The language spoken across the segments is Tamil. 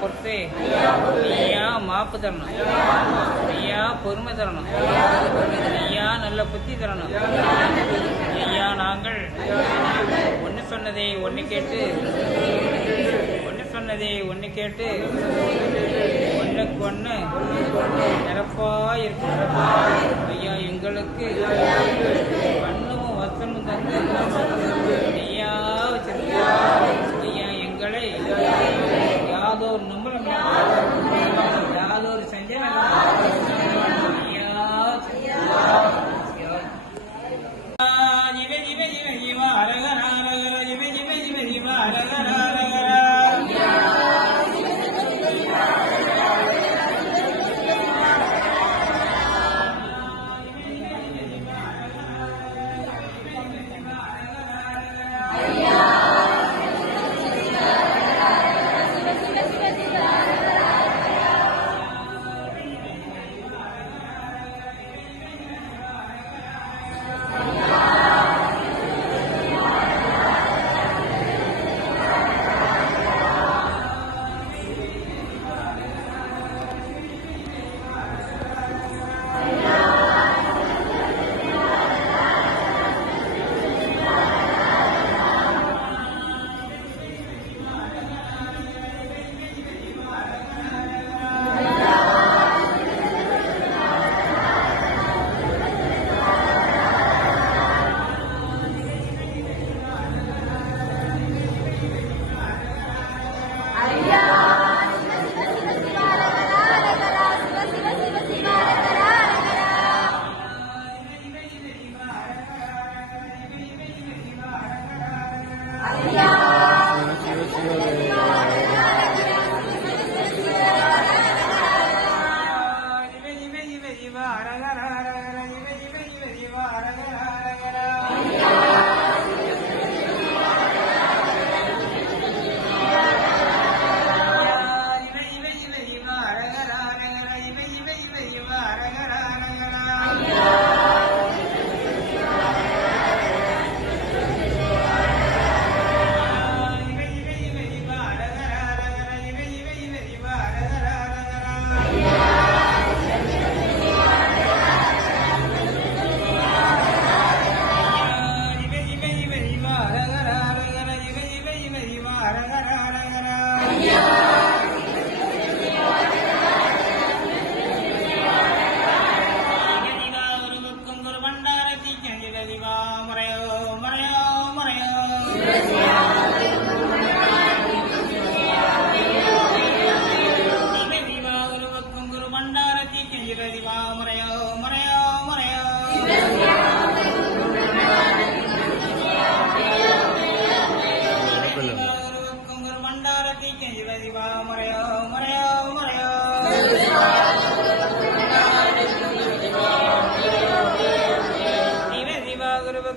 பொறுத்து ஐயா மாப்பு தரணும், ஐயா பொறுமை தரணும், ஐயா நல்ல புத்தி தரணும். ஐயா நாங்கள் ஒன்று சொன்னதை ஒன்று கேட்டு ஒன்றுக்கு ஒன்று நிரப்பா இருக்கும். ஐயா எங்களுக்கு கண்ணும் வசனும் தந்து ஐயா வச்சிருக்க. ஐயா எங்களை யாதோரு நம்பலம் யாதோரு சஞ்சலம் ஐயா ஜிவ ஜிவ ஜிவ ஜிவ அரகர அரகர ஜிவ ஜிவ ஜிவ ஜிவ அரகர அரகர.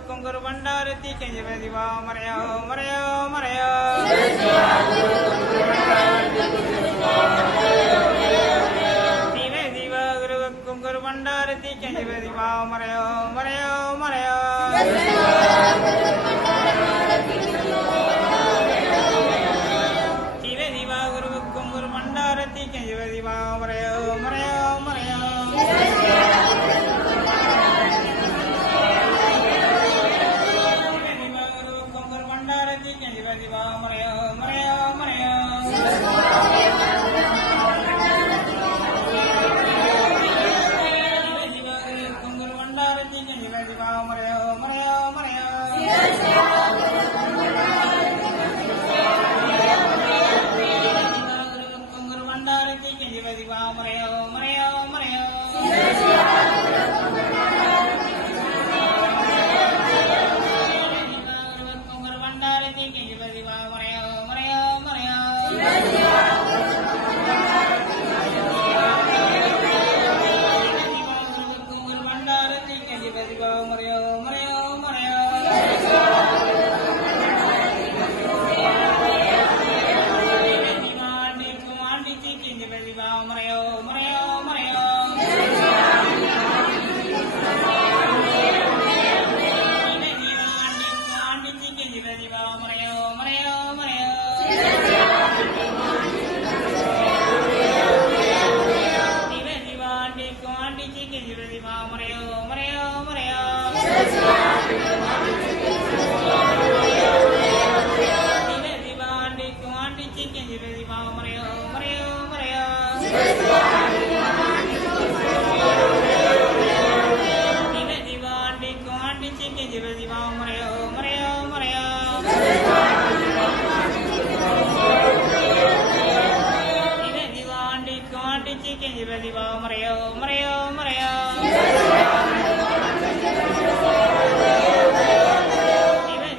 குங்குரு பண்டாரத்தி கெஞ்சிவ திவா மறையோ மறையோ மறையோ. திவே திவா குரு குங்குரு பண்டாரத்தி கெஞ்சிவ திவா மறையோ மறையோ மறையோ. திவே திவா குரு குங்குரு Pandarathi கெஞ்சிவ Diva மறையோ மறையோ மறையோ. Mario, Mario, Mario. மறையோ மறையோ மறையோ திவாண்டி காண்டிச்சி கெஞ்சி பதிவா மறையோ மறையோ மறையோ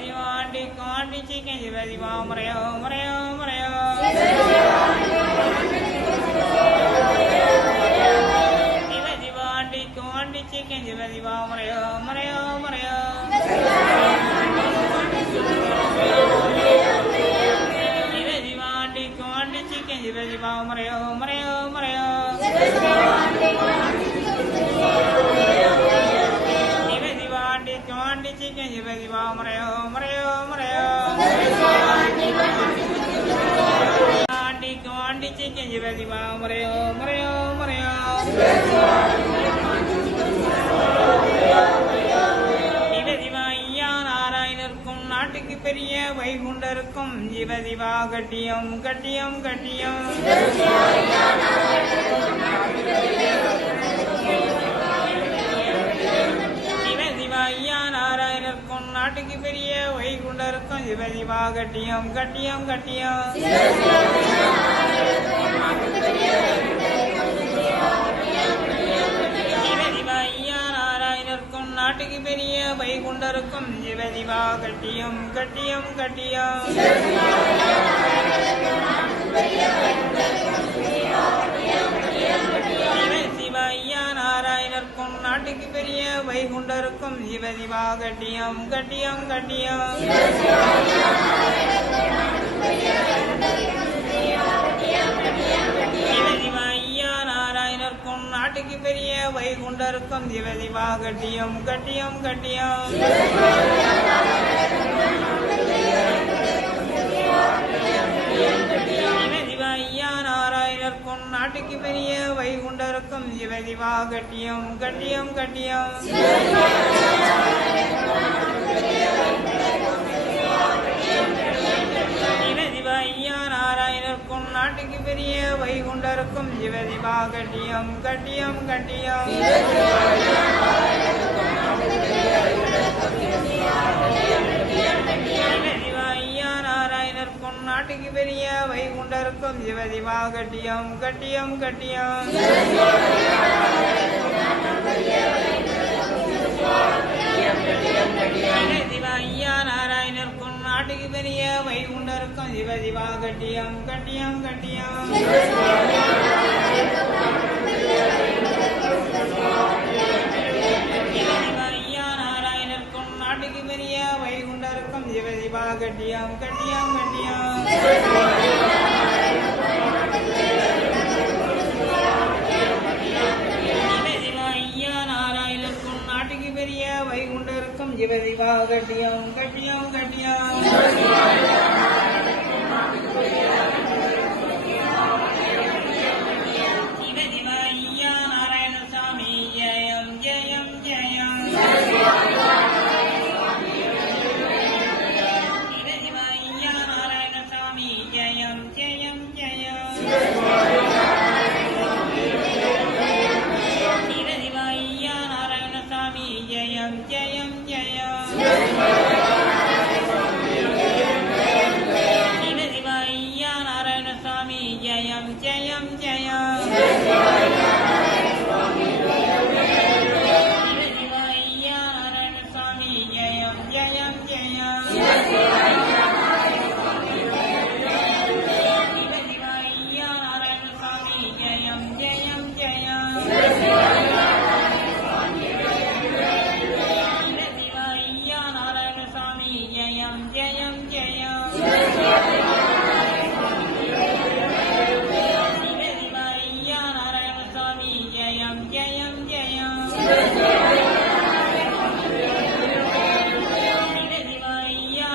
திவாண்டி காண்டிச்சி கெஞ்சி பதிவா மறையோ மறையோ மறையோ திவாண்டி காண்டிச்சி கெஞ்சி பதிவா மறையோ மறையோ மறையோ திவாண்டி காண்டிச்சி கெஞ்சி பதிவா மறையோ மறையோ மறையோ திவாண்டி காண்டிச்சி கெஞ்சி பதிவா மறையோ மறையோ மறையோ திவாண்டி காண்டிச்சி கெஞ்சி பதிவா மறையோ மறையோ மறையோ நாராயணருக்கும் நாட்டுக்கு பெரிய வைகுண்டருக்கும் ஜீவதிவா கட்டியம் கட்டியம் கட்டியம் சிவதிவாய்யா நாராயணருக்கும் நாட்டுக்கு பெரிய வைகுண்டருக்கும் ஜீவதிவா கட்டியம் கட்டியம் கட்டியம் நாட்டுக்கு பெரிய வைகுண்டருக்கும் ஜீவதிவா கட்டியம் கட்டியம் கட்டியம் சிவையா நாராயணருக்கும் நாட்டுக்கு பெரிய வைகுண்டருக்கும் ஜீவதிவா கட்டியம் கட்டியம் கட்டியம் சிவதிவாய்யா நாராயணருக்கும் நாட்டுக்கு பெரிய வைகுண்டருக்கும் ஜீவதிவா கட்டியம் கட்டியம் கட்டியம் சிவதிவாய்யா நாராயணருக்கும் நாட்டுக்கு பெரிய வைகுண்டருக்கும் ஜீவதிவா கட்டியம் கட்டியம் கட்டியம் சிவதிவாய்யா நாராயணருக்கும் நாட்டுக்கு பெரிய வைகுண்டருக்கும் ஜீவதிவா கட்டியம் கட்டியம் கட்டியம் சிவதிவாய்யா நாராயணருக்கும் நாட்டுக்கு பெரிய வைகுண்டருக்கும் ஜீவதிவா கட்டியம் கட்டியம் கட்டியம் சிவதிவாய்யா நாராயணருக்கும் நாட்டுக்கு பெரிய வைகுண்டருக்கும் ஜீவதிவா கட்டியம் கட்டியம் கட்டியம் சிவதிவாய்யா நாராயணருக்கும் நாட்டுக்கு பெரிய வைகுண்டருக்கும் ஜீவதிவா கட்டியம் கட்டியம் கட்டியம் சிவதிவாய்யா நாராயணருக்கும் நாட்டுக்கு பெரிய வைகுண்டருக்கும் ஜீவதிவா கட்டியம் கட்டியம் கட்டியம் சிவதிவாய்யா நாராயணசாமி ஜெயம் ஜெயம் ஜெயம் சிவதிவாய்யா நாராயணசாமி ஜெயம் ஜெயம் ஜெயம் சிவதிவாய்யா நாராயணசாமி ஜெயம் ஜெயம் ஜெயம் சிவதிவாய்யா நாராயணசாமி ஜெயம் ஜெயம் ஜெயம் சிவதிவாய்யா நாராயணசாமி ஜெயம் ஜெயம் ஜெயம் சிவதிவாய்யா நாராயணசாமி ஜெயம் ஜெயம் ஜெயம் சிவதிவாய்யா நாராயணசாமி ஜெயம் ஜெயம் ஜெயம் சிவதிவாய்யா நாராயணசாமி ஜெயம் ஜெயம் ஜெயம் சிவதிவாய்யா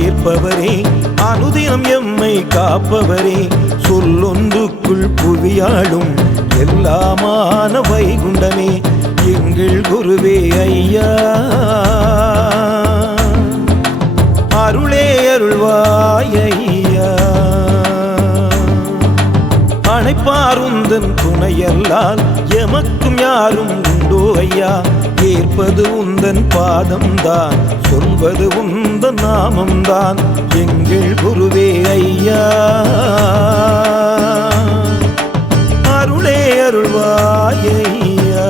தீர்ப்பவரே, அனுதினம் எம்மை காப்பவரே, சொல்லொன்றுக்குள் புவியாளும் எல்லாமான வைகுண்டமே, எங்கள் குருவே ஐயா. அருளே அருள்வாய் ஐயா. அணைப்பாருந்தன் துணையல்லால் எமக்கும் யாரும் உண்டோ ஐயா. ஏற்பது உந்தன் பாதம்தான், சொல்வது உந்தன் நாமம்தான், எங்கள் குருவே ஐயா. அருளே அருள்வாய் ஐயா.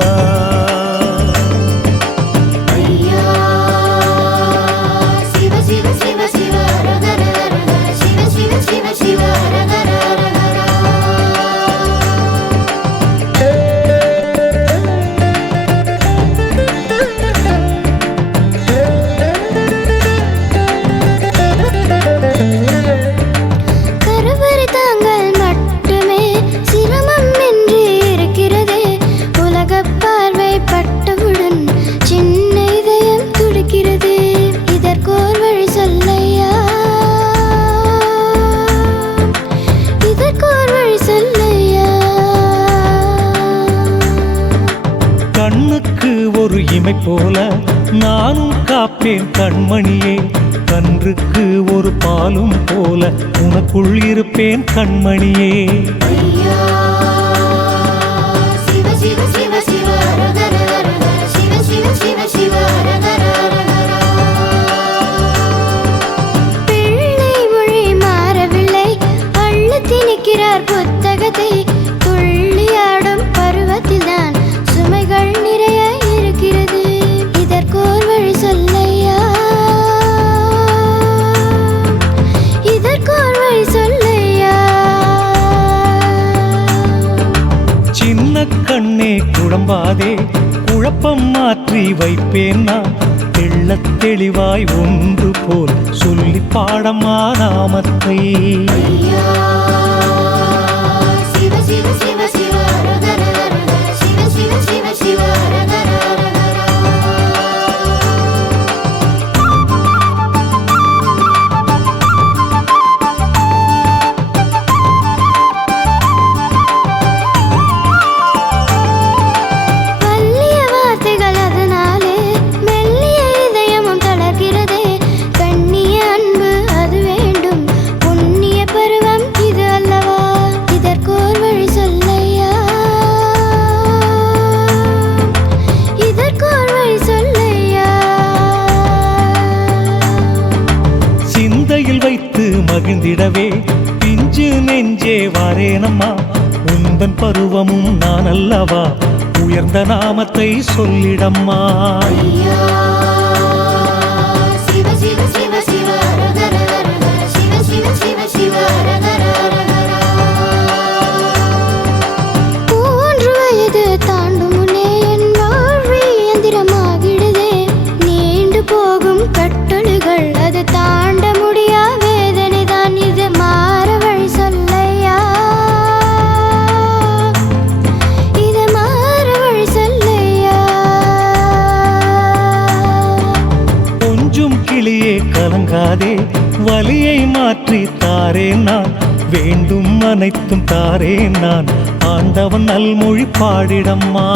கண்ணுக்கு ஒரு இமை போல நானும் காப்பேன் கண்மணியே, கன்றுக்கு ஒரு பாலும் போல உனக்குள் இருப்பேன் கண்மணியே. பிள்ளை மொழி மாறவில்லை, அள்ளு திணிக்கிறார் புத்தகத்தை, துள்ளியாடும் பருவத்தில்தான் சுமைகள் நிறைய இருக்கிறது, இதற்கோர் வழி சொல்லையா, இதற்கோர் வழி சொல்லையா. சின்ன கண்ணே குழம்பாதே, குழப்பம் மாற்றி வைப்பேன் நான், தெள்ளத் தெளிவாய் ஒன்று போல் சொல்லி பாடமா நாமத்தை. வைத்து மகிழ்ந்திடவே பிஞ்சு நெஞ்சே வாரேனம்மா, உந்தன் பருவமும் நான் அல்லவா, உயர்ந்த நாமத்தை சொல்லிடம்மா. கிளியே கலங்காதே, வலியை மாற்றி தாரேன் நான், வேண்டும் அனைத்தும் தாரேன் நான், ஆண்டவன் நல்மொழி பாடிடம்மா.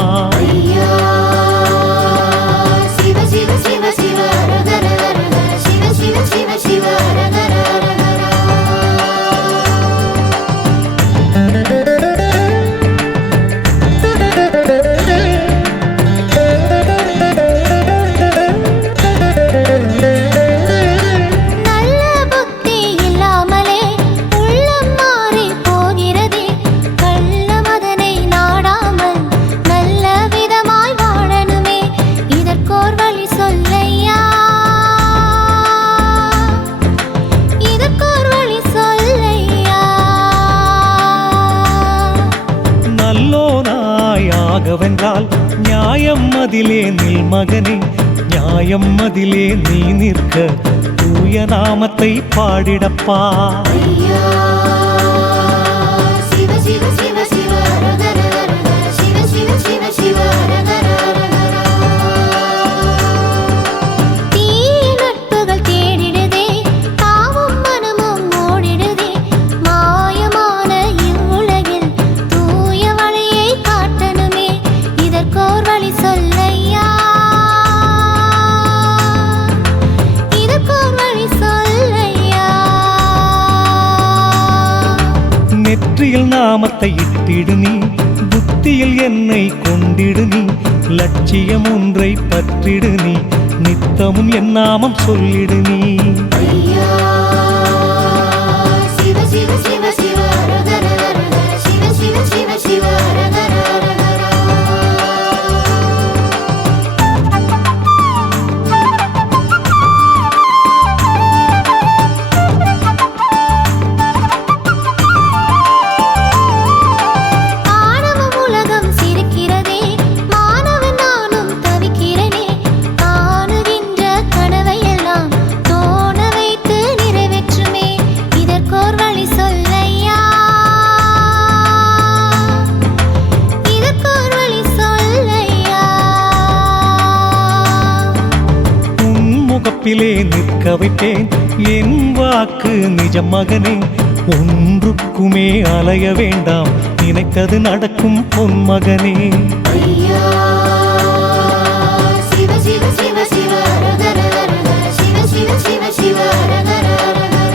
வென்றால் நியாயம் அதிலே நில் மகனே, நியாயம் அதிலே நீ நிற்க, தூய நாமத்தை பாடிடப்பா. தீ நட்புகள் தேடிடுதே, நெத்தியில் நாமத்தை இட்டிடு நீ, புத்தியில் என்னை கொண்டிடு நீ, லட்சியம் ஒன்றை பற்றிடு நீ, நித்தமும் என் நாமம் சொல்லிடு நீ. ஐயா சிவ சிவ சிவ சிவ ஹரஹர ஹரஹர சிவ சிவ சிவ சிவ ஹரஹர ஹரஹர. ஆணவம் உலகம் சிரிக்கிறதே, மாணவன் நானும் தவிக்கிறேனே, காணுகின்ற கனவையெல்லாம் தோண வைத்து நிறைவேற்றுமே, இதற்கோர் வழி சொல்லையா, இதற்கோர் வழி சொல்லையா. உன் முகப்பிலே நிற்க வைப்பேன் என் வாக்கு நிஜம் மகனே, ஒன்றுக்குமே அலைய வேண்டாம், நினைத்தது நடக்கும் பொன் மகனே. ஐயா சிவ சிவ சிவ சிவ ஹரஹர ஹரஹர சிவ சிவ சிவ சிவ ஹரஹர ஹரஹர.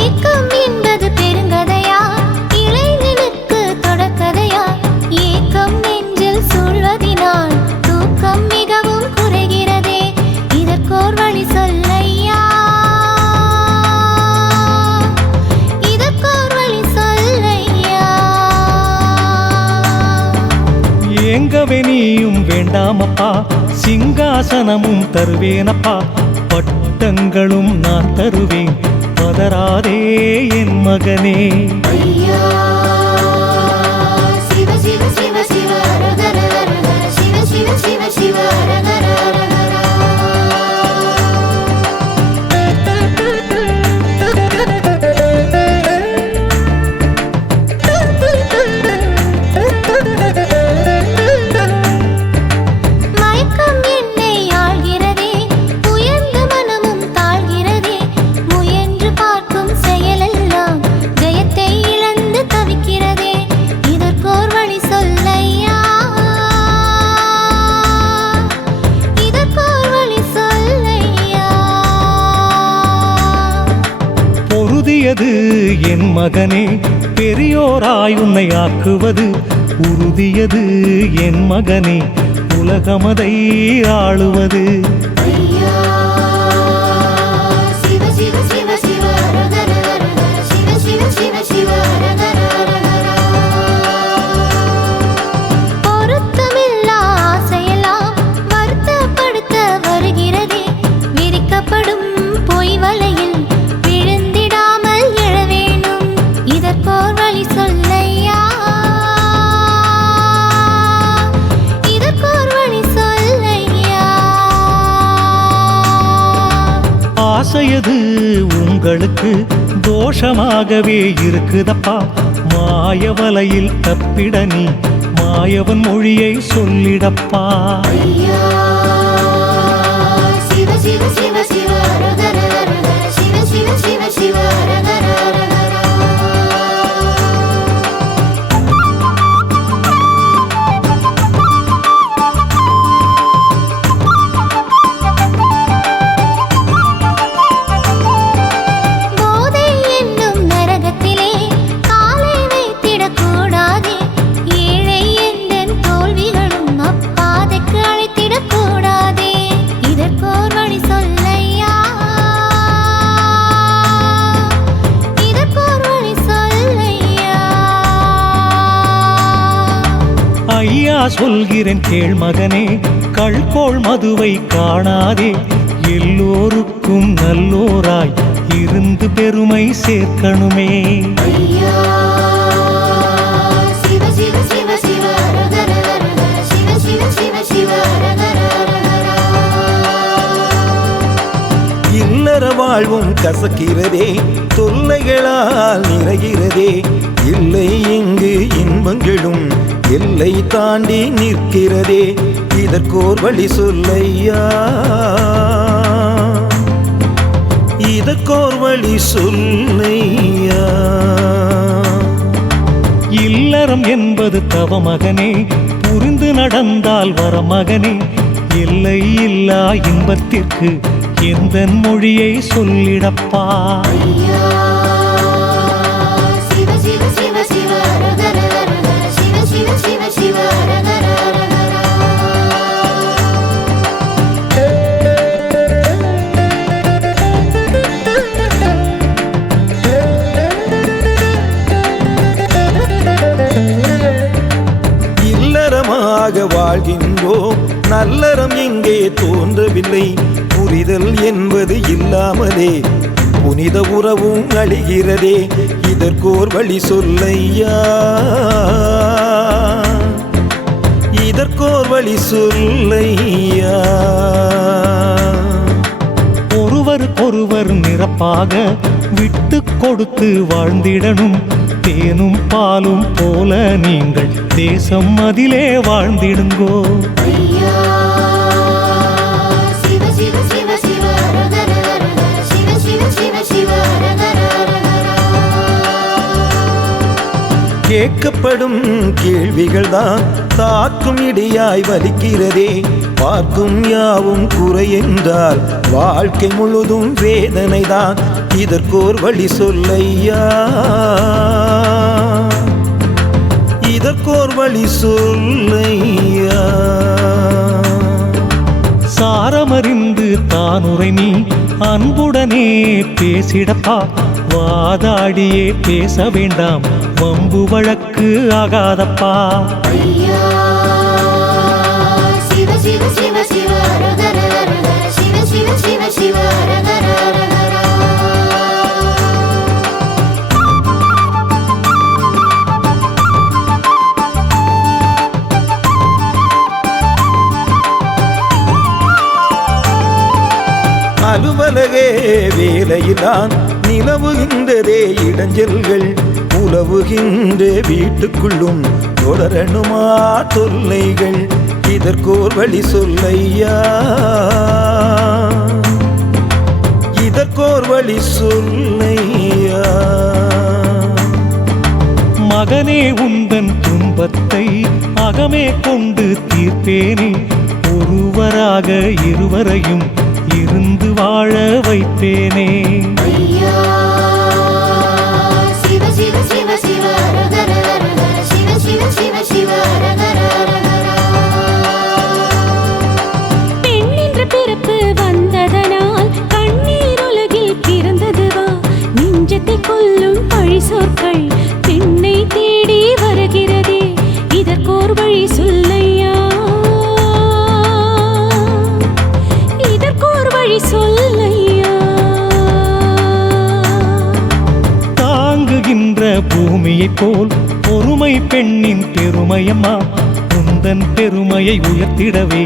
ஏக்கம் என்பது பெருங்கதையா, இளைஞனுக்கு தொடக்கதையா, ஏக்கம் நெஞ்சில் சூழ்வதினால் தூக்கம் மிகவும் குறைகிறதே, இதற்கோர் வழி சொல்லையா, இதற்கோர் வழி சொல்லையா. ஏங்கவே நீயும் வேண்டாமப்பா, சிங்காசனமும் தருவேனப்பா, பட்டங்களும் நான் தருவேன், பதறாதே என் மகனே. ஐயா சிவ சிவ சிவ சிவ ஹரஹர ஹரஹர சிவ சிவ சிவ சிவ ஹரஹர மயக்கம் என்னை ஆள்கிறதே, உயர்ந்த மனமும் தாழ்கிறதே, முயன்று பார்க்கும் செயலெல்லாம் ஜெயத்தை இழந்து தவிக்கிறதே, இதற்கோர் வழி சொல்லையா, இதற்கோர் வழி சொல்லையா. பொருதியது என் மகனே, பெரியோராய் உன்னை ஆக்குவது, உறுதியது என் மகனே, உலகமதை ஆளுவது. ஐயா சிவ சிவ சிவ சிவ ஹரஹர ஹரஹர சிவ சிவ சிவ சிவ ஹரஹர ஹரஹர. பொருத்தமில்லா ஆசையெல்லாம் வருத்தப்படுத்த வருகிறதே, விரிக்கப்படும் பொய் வலையில் விழுந்திடாமல் எழ வேணும், இதற்கோர் வழி சொல்லையா, இதற்கோர் வழி சொல்லையா. ஆசையது உங்களுக்கு தோஷமாகவே இருக்குதப்பா, மாயவலையில் தப்பிட நீ மாயவன் மொழியை சொல்லிடப்பா. ஐயா சிவ சிவ சிவ சிவ ஹரஹர ஹரஹர சிவ சிவ சிவ சிவ ஹரஹர ஹரஹர. போதை என்னும் நரகத்திலே காலை வைத்திடக்கூடாதே, ஏழை எந்தன் தோல்விகளும் அப்பாதைக்கு அழைத்திடக்கூடாதே, இதற்கோர் வழி சொல்லையா, இதற்கோர் வழி சொல்லையா. ஐயா சொல்கிறேன் கேள் மகனே, கள்கோள் மதுவை காணாதே, எல்லோருக்கும் நல்லோராய் இருந்து பெருமை சேர்க்கணுமே. ஐயா சிவ சிவ சிவ சிவ ஹரஹர ஹரஹர சிவ சிவ சிவ சிவ ஹரஹர ஹரஹர. இல்லற வாழ்வும் கசக்கிறதே, தொல்லைகளால் நிறைகிறதே, இல்லை இங்கு இன்பங்களும் எல்லை தாண்டி நிற்கிறதே, இதற்கோர் வழி சொல்லையா, இதற்கோர் வழி சொல்லையா. இல்லறம் என்பது தவ மகனே, புரிந்து நடந்தால் வர மகனே, எல்லை இல்லா இன்பத்திற்கு எந்த மொழியை சொல்லிடப்பா. ஐயா வாழ்கின்றோம். நல்லறம் எங்கே தோன்றவில்லை, புரிதல் என்பது இல்லாமலே புனித உறவும் அழிகிறதே. இதற்கோர் வழி சொல்லையா, இதற்கோர் வழி சொல்லையா. ஒருவருக்கொருவர் நிரப்பாக விட்டு கொடுத்து வாழ்ந்திடணும். தேனும் பாலும் போல நீங்கள் தேசம் அதிலே வாழ்ந்திடுங்கோ. ஐயா சிவ சிவ சிவ சிவ ஹரஹர ஹரஹர சிவ சிவ சிவ சிவ ஹரஹர ஹரஹர. கேட்கப்படும் கேள்விகள் தான் தாக்கும் இடியாய் வலிக்கிறதே. பார்க்கும் யாவும் குறை என்றால் வாழ்க்கை முழுதும் வேதனை தான். இதற்கோர் வழி சொல்லையா, இதற்கோர் வழி சொல்லையா. சாரமறிந்து தானுரை நீ அன்புடனே பேசிடப்பா. வாதாடியே பேச வேண்டாம், வம்பு வழக்கு ஆகாதப்பா. ஐயா சிவ சிவ சிவ சிவ ஹரஹர ஹரஹர சிவ சிவ சிவ சிவ ஹரஹர ஹரஹர. அலுவலகே வேலையில்தான் நிலவுகின்றதே இடைஞ்சல்கள். உலவுகின்ற வீட்டுக்குள்ளும் தொடரணுமா தொல்லைகள். இதற்கோர் வழி சொல்லையா, இதற்கோர் வழி சொல்லையா. மகனே உந்தன் துன்பத்தை அகமே கொண்டு தீர்ப்பேனே. ஒருவராக இருவரையும் இருந்து வாழ வைப்பேனே. ஐயா சிவ சிவ சிவ சிவ ஹரஹர ஹரஹர சிவ சிவ சிவ சிவ ஹரஹர ஹரஹர. பெண் என்ற பிறப்பு வந்ததனால் கண்ணீர் உலகில் பிறந்ததுவா. நெஞ்சத்தை கொல்லும் பழி சொற்கள் பெண்ணை தேடி வருகிறதே. இதற்கோர் வழி சொல்லையா, இதற்கோர் வழி சொல்லையா. தாங்குகின்ற பூமியைப் போல் பொறுமை பெண்ணின் பெருமையம்மா. உந்தன் பெருமையை உயர்த்திடவே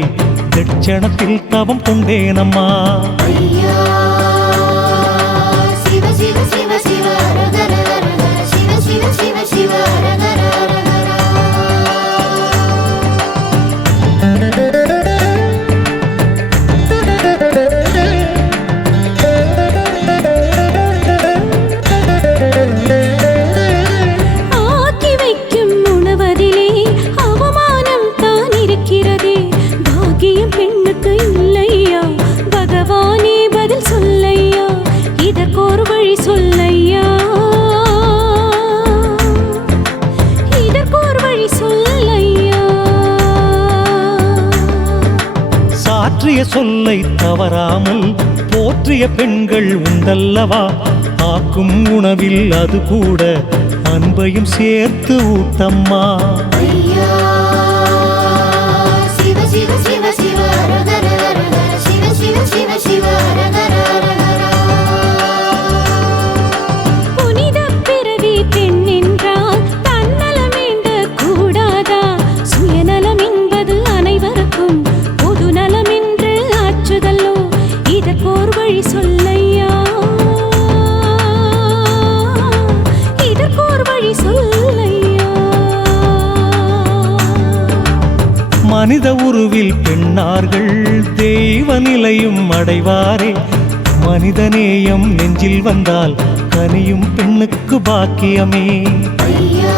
தட்சணத்தில் தவம் கொண்டேனம்மா. ஐயா சிவ சிவ சிவ சிவ ஹரஹர ஹரஹர சிவ சிவ சிவ சிவ ஹரஹர ஹரஹர. ஆக்கி வைக்கும் உணவதிலே அவமானம் தான் இருக்கிறதே. பாக்கியம் பெண்ணுக்கு இல்லையா, பகவானே பதில் சொல்லையா. இதற்கோர் வழி சொல்லையா, இதற்கோர் வழி சொல்லையா. சாற்றிய சொல்லை தவறாமல் போற்றிய பெண்கள் உண்டல்லவா. ஆக்கும் உணவில் அது கூட அன்பையும் சேர்த்து ஊட்டம்மா. ஐயா சிவ சிவ சிவ சிவ ஹரஹர ஹரஹர சிவ சிவ சிவ சிவ ஹரஹர ஹரஹர. புனித பிறவி பெண் என்றால் தன்னலம் வேண்ட கூடாதா. சுயநலம் என்பது அனைவருக்கும் பொது நலம் என்று ஆச்சுதல்லோ. இதற்கோர் வழி சொல்லையா, இதற்கோர் வழி சொல்லையா. மனித உருவில் பெண்ணார்கள் தெய்வ நிலையும் அடைவாரே. மனிதநேயம் நெஞ்சில் வந்தால் கனியும் பெண்ணுக்கு பாக்கியமே. ஐயா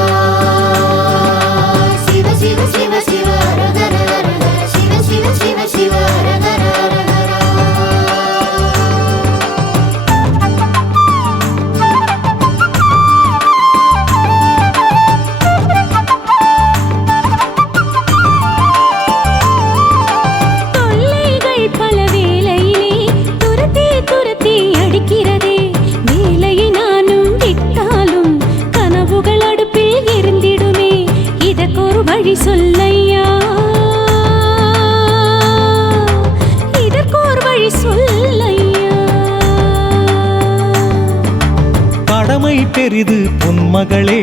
சிவ சிவ சிவ சிவ ஹரஹர ஹரஹர சிவ சிவ சிவ சிவ ஹரஹர ஹரஹர. தொல்லைகள் பல வேளையிலே துரத்தி துரத்தி அடிக்கிறதே. வேலையை நானும் விட்டாலும் கனவுகள் பெரிது பொன்மகளே,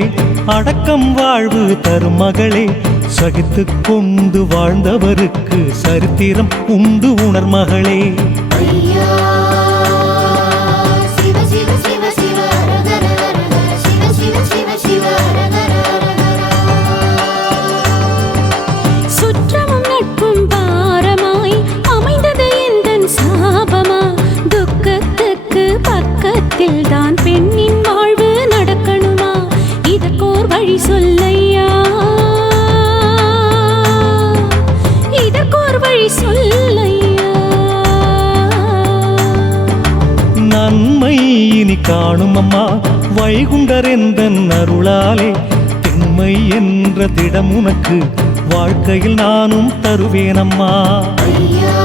அடக்கம் வாழ்வு தரும் மகளே. சகித்துக் கொண்டு வாழ்ந்தவருக்கு சரித்திரம் உண்டு உணர் மகளே. ஐயா சிவ சிவ சிவ சிவ ஹர ஹர ஹர சிவ சிவ சிவ சிவ ஹர ஹர சுற்றமும் நட்பும் பாரமாய் அமைந்தது எந்தன் சாபமா? துக்கத்துக்கு பக்கத்தில் தான் பெண்ணின் வாழ்வு நடக்கணுமா? இதற்கோர் வழி சொல்லையா, இதற்கோர் வழி சொல்லையா. நன்மை இனி காணும் அம்மா வைகுண்டர் எந்தன் அருளாலே. திண்மை என்ற திடம் உனக்கு வாழ்க்கையில் நானும் தருவேனம்மா. ஐயா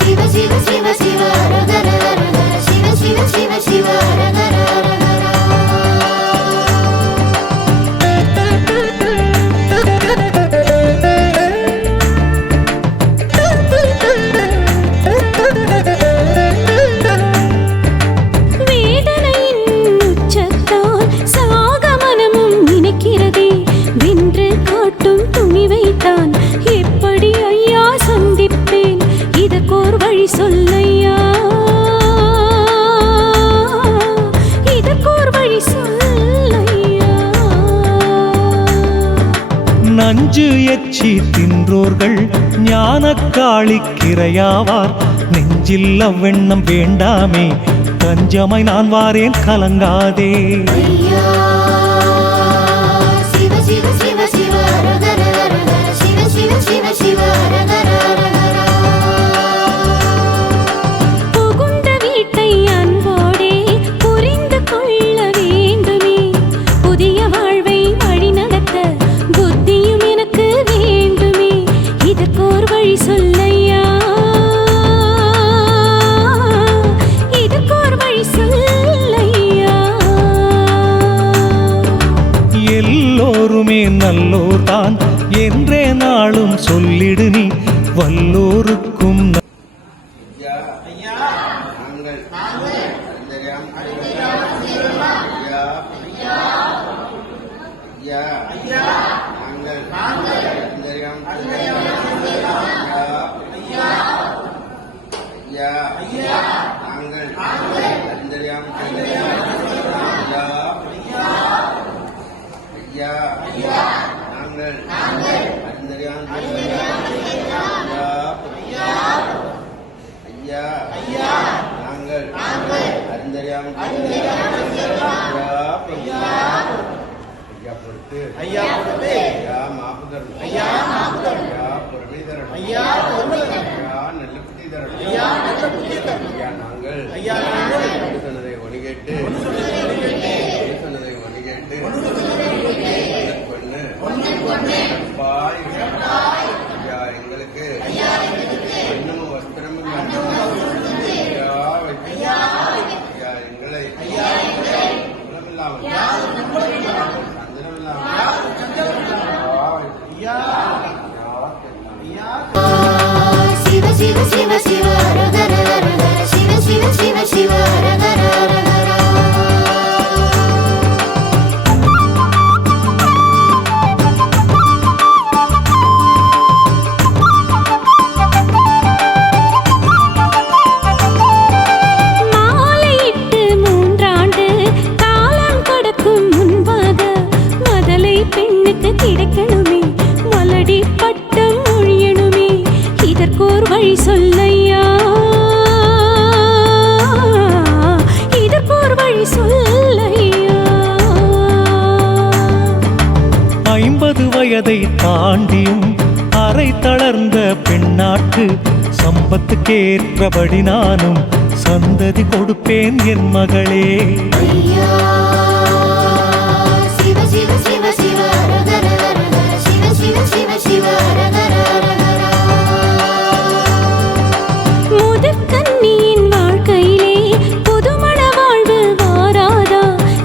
சிவ சிவ சிவ சிவ ஹர ஹர ஹர சிவ சிவ சிவ சிவ ஹர ஹர வேதனையின் உச்சத்தால் சாக மனமும் நினைக்கிறதே. வென்று காட்டும் துணிவைத்தான் எப்படி ஐயா சந்திப்பேன்? இதற்கோர் வழி சொல்லையா, இதற்கோர் வழி சொல்லையா. நஞ்சு எச்சி தின்றோர்கள் ஞானக்காளிக்கிரையாவார். நெஞ்சில் அவ்வெண்ணம் வேண்டாமே, தஞ்சமாய் நான் வாரேன் கலங்காதே. ஐயா சிவ சிவ சிவ சிவ ஹர ஹர ஹர சிவ சிவ சிவ சிவ ஹர ஹர புகுந்த வீட்டை அன்போடே புரிந்து கொள்ள வேண்டுமே. புதிய வாழ்வை வழிநடத்த புத்தியும் எனக்கு வேண்டுமே. இதற்கோர் வழி சொல்லையா, இதற்கோர் வழி சொல்லையா. எல்லோருமே நல்லோர் தான் என்றே நாளும் சொல்லிடு நீ. வல்லோருக்கும் ஐயா நாங்கள் அந்தரியாம் ஐயா நாங்கள் அந்தரியாம் ஐயா நாங்கள் அந்தரியாம் ஐயா நாங்கள் அந்தரியாம் ஐயா நாங்கள் அந்தரியாம் ஐயா பொறுத்து ஐயா மாப்புதர் ஐயா பொருளீதரன் ஐயா நல்ல புத்திதரன் ஐயா நாங்கள் சொன்னதை ஒளிகேட்டு சொன்னதை ஒளிகேட்டு பொண்ணு ஐயா எங்களுக்கு இன்னமும் வஸ்திரமும் ஐயா எங்களை குலமில்லாமல் சிவ சிவ சிவ சிவ ஹர ஹர ஹர சிவ சிவ சிவ சிவ ஹர ஹர ஹர மாலையிட்டு 3 ஆண்டு காலம் கடக்கும் முன்பாக மதலை பெண்ணுக்கு கிடைக்கணுமே. மலடி பட்டம் ஒழியணுமே. இதற்கோர் வழி சொல்லையா, இதற்கோர் வழி சொல்லையா. 50 வயதை தாண்டியும் அரை தளர்ந்த பெண்ணாட்டு சம்பத்துக்கேற்றபடி நானும் சந்ததி கொடுப்பேன் என் மகளே. ஐயா சிவ சிவ சிவ சிவ ஹர ஹர ஹர சிவ சிவ சிவ சிவ ஹர ஹர முதற்கன்னியின் வாழ்க்கையிலே புதுமண வாழ்வு வாராதா?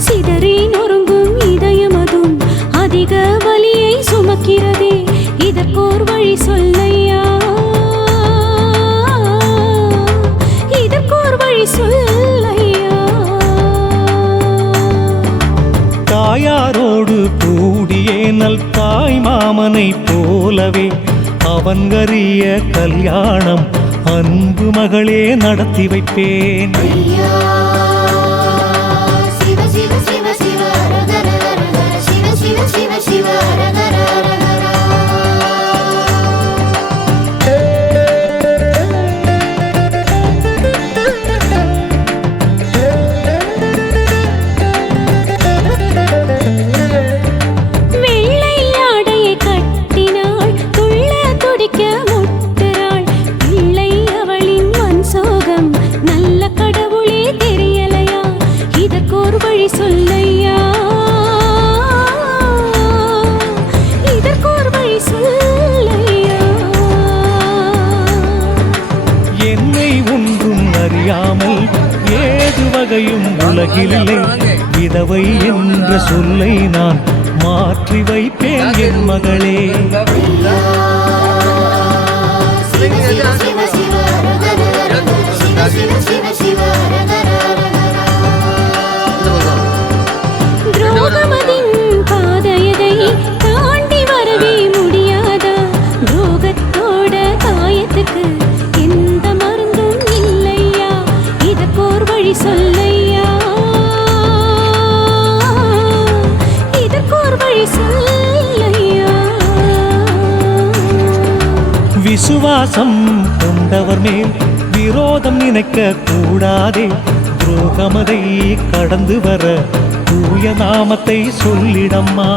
சிதறி நொறுங்கும் இதயமதும் அதிக வலியை சுமக்கிறதே. இதற்கோர் வழி சொல்லையா, இதற்கோர் வழி சொல்லையா. அவன்கரிய கல்யாணம் அன்பு மகளே நடத்தி வைப்பேன். ஐயா சிவ சிவ சிவ சிவ அரகர அரகர சிவ சிவ சிவ சிவ அரகர அரகர. வெள்ளை ஆடையை கட்டினாள் துள்ள துடிக்க முட்டுறாள் பிள்ளை அவளின் மண் சோகம் நல்ல கடவுளே தெரியலையா இதற்கோர் வழி சொல்லையா இதற்கோர் வழி சொல்லையா. என்னை ஒன்றும் அறியாமல் ஏது வகையும் உலகில்லை. விதவை என்ற சொல்லை நான் மாற்றி வைப்பேன் என் மகளே. சிவ சிவ சிவ சிவ அரகர அரகர சிவ சிவ சிவ சிவ அரகர அரகர. துரோகமதின் பாதையதை தாண்டி வரவே முடியாதா துரோகத்தோட காயத்துக்கு எந்த மருந்தும் இல்லையா இதற்கோர் வழி சொல்லையா இதற்கோர் வழி சொல்லையா. விசுவாசம் கொண்டவர் மேல் விரோதம் நினைக்க கூடாதே. துரோகமதை கடந்து வர தூய நாமத்தை சொல்லிடம்மா.